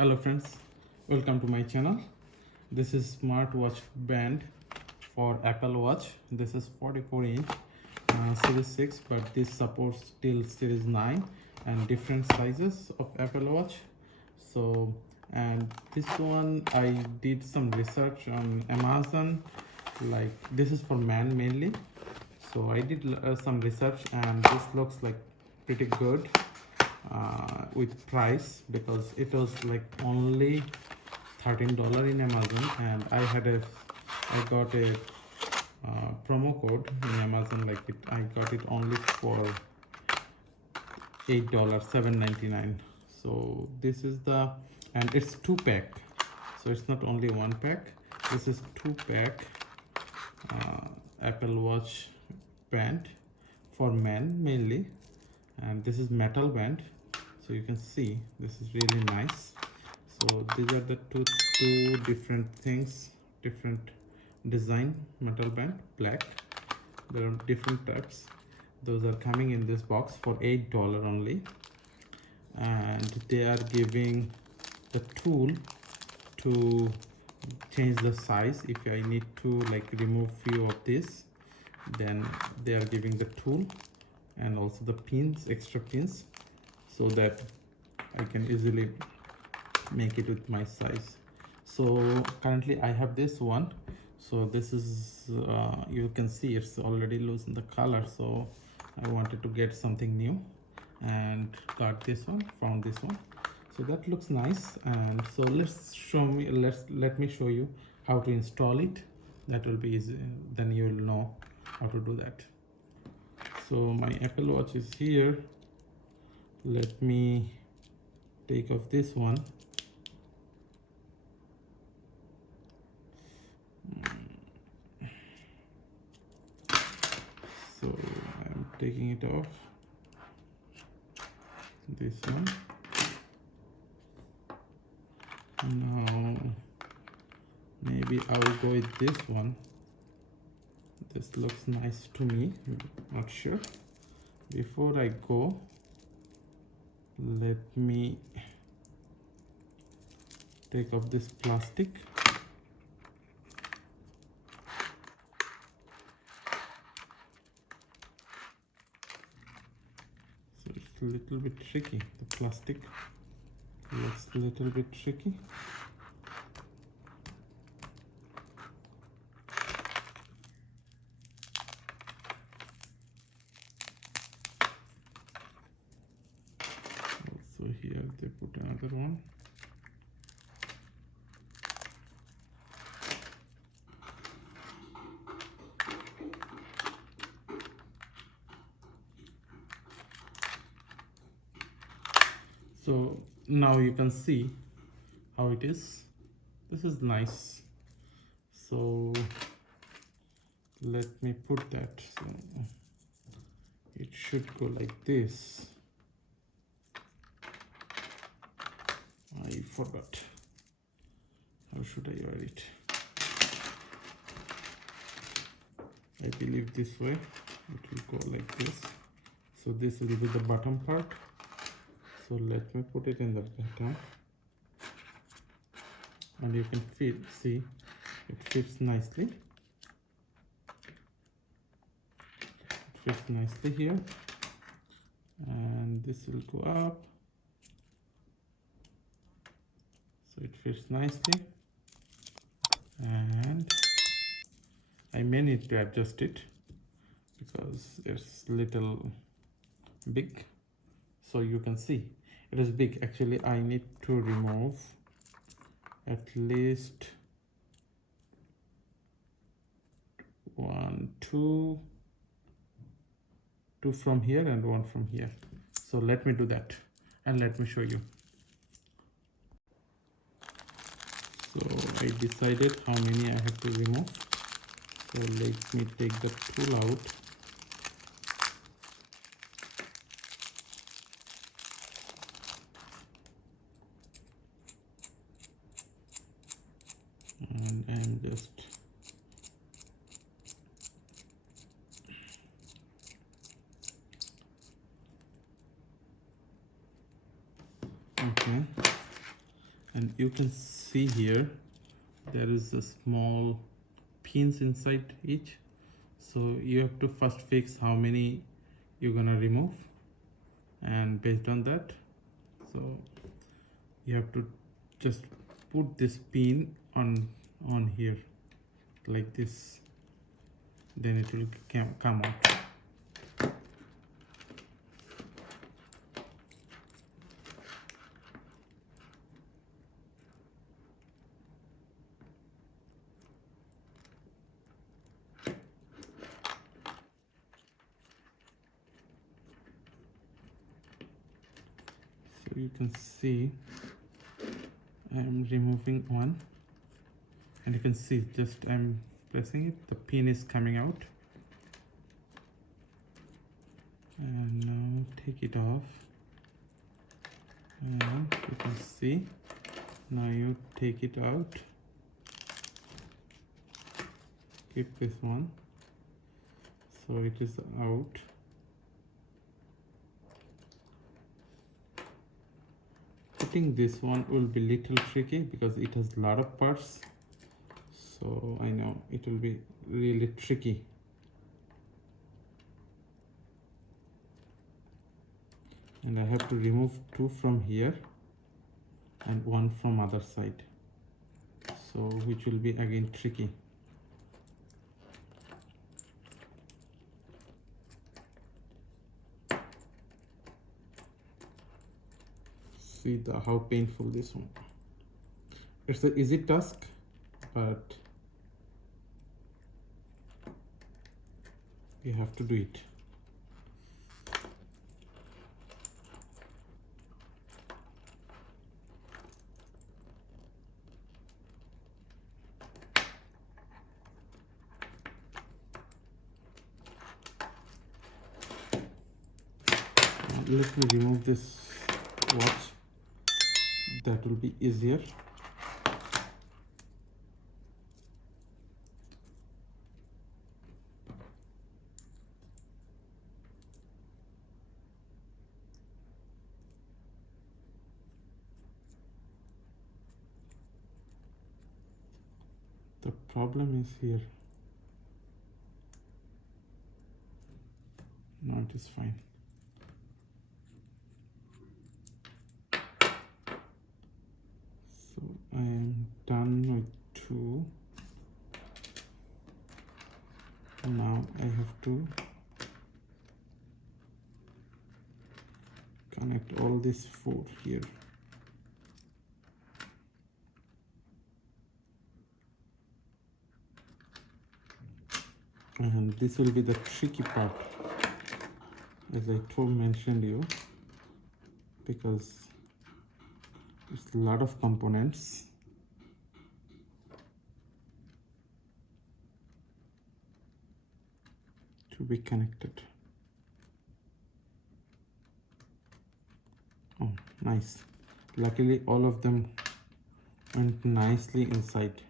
Hello friends, welcome to my channel. This is smartwatch band for Apple Watch. This is 44 inch series 6, but this supports till series 9 and different sizes of Apple Watch. So, and this one I did some research on Amazon, like this is for man mainly. So I did some research and this looks like pretty good with price, because it was like only $13 in Amazon, and I got a promo code in Amazon, like I got it only for $8, $7.99. So this is the, and it's 2-pack, so it's not only 1-pack. This is 2-pack Apple Watch band for men mainly, and this is metal band, so you can see this is really nice. So these are the two different things, different design metal band, black. There are different types. Those are coming in this box for $8 only, and they are giving the tool to change the size. If I need to like remove few of this, then they are giving the tool and also the pins, extra pins, so that I can easily make it with my size. So currently I have this one. So this is you can see it's already losing the color, so I wanted to get something new and got this one, found this one. So that looks nice, and so let me show you how to install it. That will be easy, then you will know how to do that. So my Apple Watch is here. Let me take off this one. So I'm taking it off, this one. Now maybe I will go with this one. This looks nice to me, not sure. Before I go, let me take off this plastic. So it's a little bit tricky, the plastic looks a little bit tricky. Also here they put another one. So now you can see how it is. This is nice. So let me put that. So it should go like this. I forgot. How should I wear it? I believe this way. It will go like this. So this will be the bottom part. So let me put it in the bottom, and you can see it fits nicely. It fits nicely here, and this will go up. So it fits nicely, and I may need to adjust it because it's little big. So you can see it is big. Actually, I need to remove at least 2 from here and 1 from here. So let me do that and let me show you. So I decided how many I have to remove. So let me take the tool out. And I'm just okay. and you can see here there is a small pins inside each. So you have to first fix how many you're gonna remove, and based on that, so you have to just put this pin on here like this, then it will come out. So you can see I'm removing one, and you can see just I'm pressing it, the pin is coming out. And now take it off, and you can see now you take it out, keep this one, so it is out. Putting this one will be little tricky because it has a lot of parts, so I know it will be really tricky. And I have to remove two from here and one from other side, so which will be again tricky. See how painful this one. It's an easy task, but you have to do it. Let me remove this watch, that will be easier. The problem is here. No, it is fine. So I am done with two. Now I have to connect all these four here. And this will be the tricky part, as I mentioned you, because it's a lot of components. To be connected. Oh, nice. Luckily, all of them went nicely inside.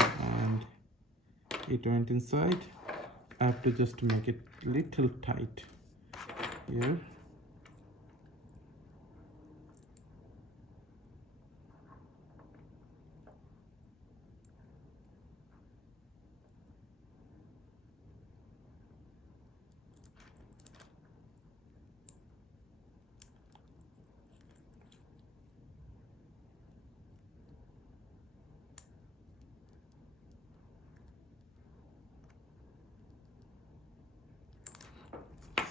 And it went inside. I have to just make it little tight here.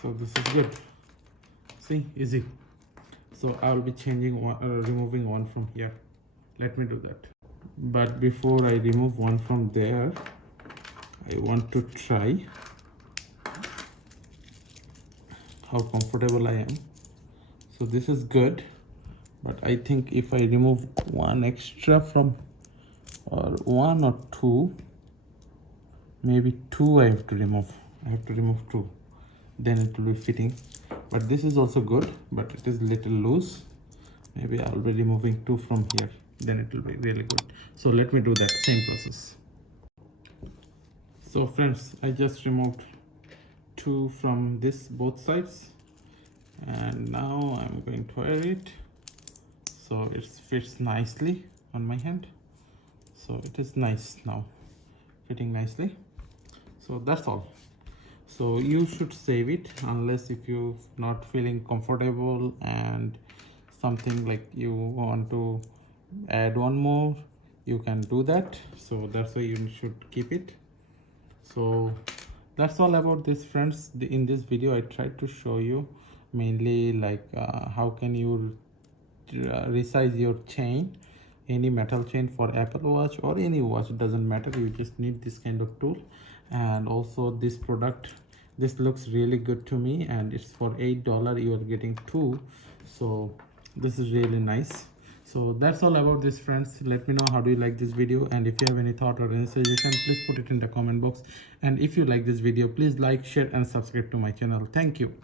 So this is good. See, easy. So I will be changing one, removing one from here. Let me do that. But before I remove one from there, I want to try how comfortable I am. So this is good, but I think if I remove one extra from, or one or two, maybe two I have to remove. I have to remove two, then it will be fitting. But this is also good, but it is little loose. Maybe I'll be removing two from here, then it will be really good. So let me do that same process. So friends, I just removed two from this both sides, and now I'm going to wear it. so it fits nicely on my hand. So it is nice now, fitting nicely. So that's all. So you should save it, unless if you're not feeling comfortable and something like you want to add one more, you can do that. So that's why you should keep it. So that's all about this, friends. In this video I tried to show you mainly like how can you resize your chain, any metal chain for Apple Watch or any watch, it doesn't matter. You just need this kind of tool. And also this product, this looks really good to me, and it's for $8 you are getting two. So this is really nice. So that's all about this, friends. Let me know how do you like this video, and if you have any thought or any suggestion, please put it in the comment box. And if you like this video, please like, share and subscribe to my channel. Thank you.